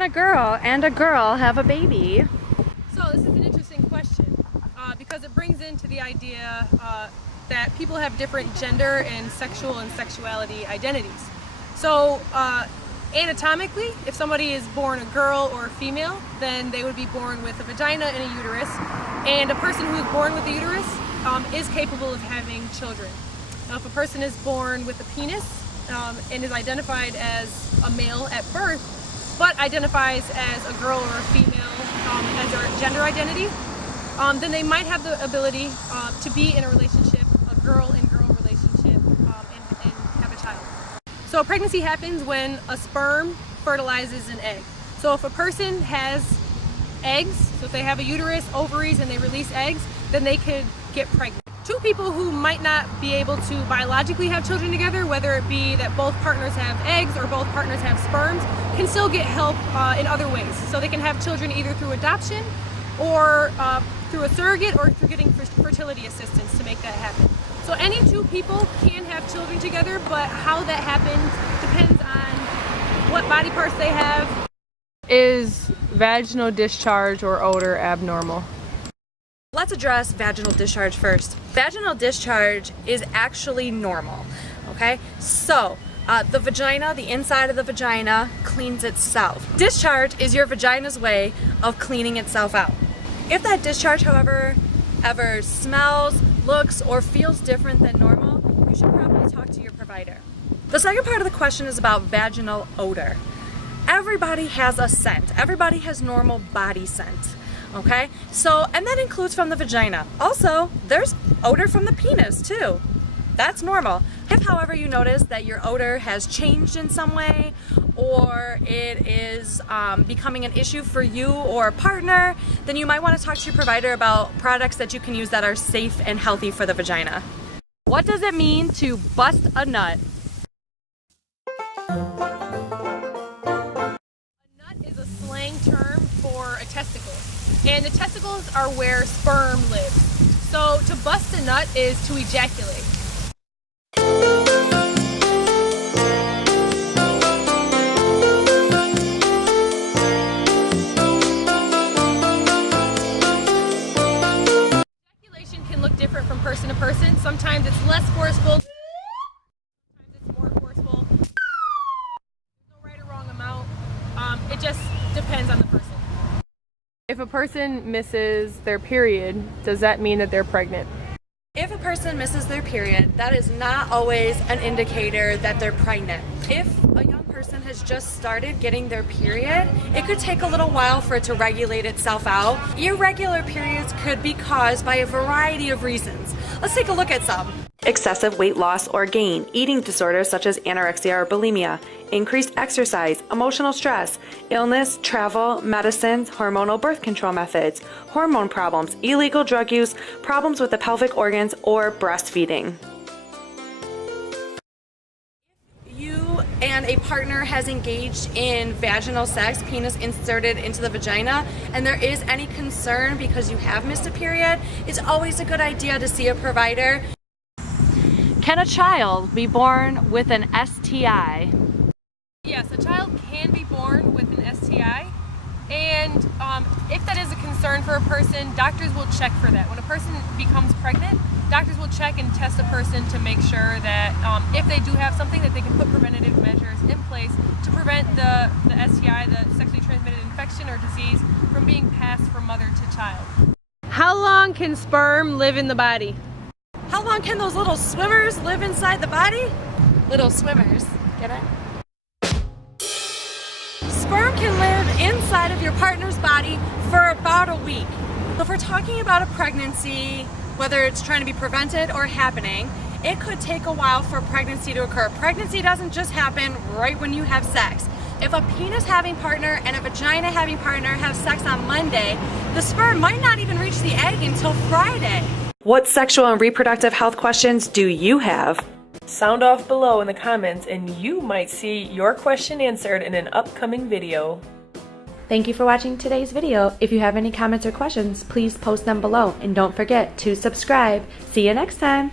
can a girl and a girl have a baby? So this is an interesting question because it brings into the idea that people have different gender and sexuality identities. So anatomically, if somebody is born a girl or a female, then they would be born with a vagina and a uterus, and a person who is born with a uterus is capable of having children. Now, if a person is born with a penis and is identified as a male at birth, but identifies as a girl or a female as their gender identity, then they might have the ability to be in a relationship, a girl and girl relationship, and have a child. So pregnancy happens when a sperm fertilizes an egg. So if a person has eggs, so if they have a uterus, ovaries, and they release eggs, then they could get pregnant. Two people who might not be able to biologically have children together, whether it be that both partners have eggs or both partners have sperms, can still get help in other ways. So they can have children either through adoption or through a surrogate or through getting fertility assistance to make that happen. So any two people can have children together, but how that happens depends on what body parts they have. Is vaginal discharge or odor abnormal? Let's address vaginal discharge first. Vaginal discharge is actually normal, okay? So the vagina, the inside of the vagina, cleans itself. Discharge is your vagina's way of cleaning itself out. If that discharge, however, ever smells, looks, or feels different than normal, you should probably talk to your provider. The second part of the question is about vaginal odor. Everybody has a scent. Everybody has normal body scent. Okay, so, and that includes from the vagina. Also, there's odor from the penis too. That's normal. If, however, you notice that your odor has changed in some way, or it is becoming an issue for you or a partner, then you might want to talk to your provider about products that you can use that are safe and healthy for the vagina. What does it mean to bust a nut? A nut is a slang term for a testicle. And the testicles are where sperm lives. So to bust a nut is to ejaculate. Ejaculation can look different from person to person. Sometimes it's less forceful, sometimes it's more forceful. There's no right or wrong amount. It just depends on the person. If a person misses their period, does that mean that they're pregnant? If a person misses their period, that is not always an indicator that they're pregnant. If a young person has just started getting their period, it could take a little while for it to regulate itself out. Irregular periods could be caused by a variety of reasons. Let's take a look at some. Excessive weight loss or gain, eating disorders such as anorexia or bulimia, increased exercise, emotional stress, illness, travel, medicines, hormonal birth control methods, hormone problems, illegal drug use, problems with the pelvic organs, or breastfeeding. If you and a partner has engaged in vaginal sex, penis inserted into the vagina, and there is any concern because you have missed a period, it's always a good idea to see a provider. Can a child be born with an STI? Yes, a child can be born with an STI, and if that is a concern for a person, doctors will check for that. When a person becomes pregnant, doctors will check and test a person to make sure that if they do have something, that they can put preventative measures in place to prevent the STI, the sexually transmitted infection or disease, from being passed from mother to child. How long can sperm live in the body? How long can those little swimmers live inside the body? Little swimmers, get it? Sperm can live inside of your partner's body for about a week. So if we're talking about a pregnancy, whether it's trying to be prevented or happening, it could take a while for pregnancy to occur. Pregnancy doesn't just happen right when you have sex. If a penis having partner and a vagina having partner have sex on Monday, the sperm might not even reach the egg until Friday. What sexual and reproductive health questions do you have? Sound off below in the comments and you might see your question answered in an upcoming video. Thank you for watching today's video. If you have any comments or questions, please post them below and don't forget to subscribe. See you next time.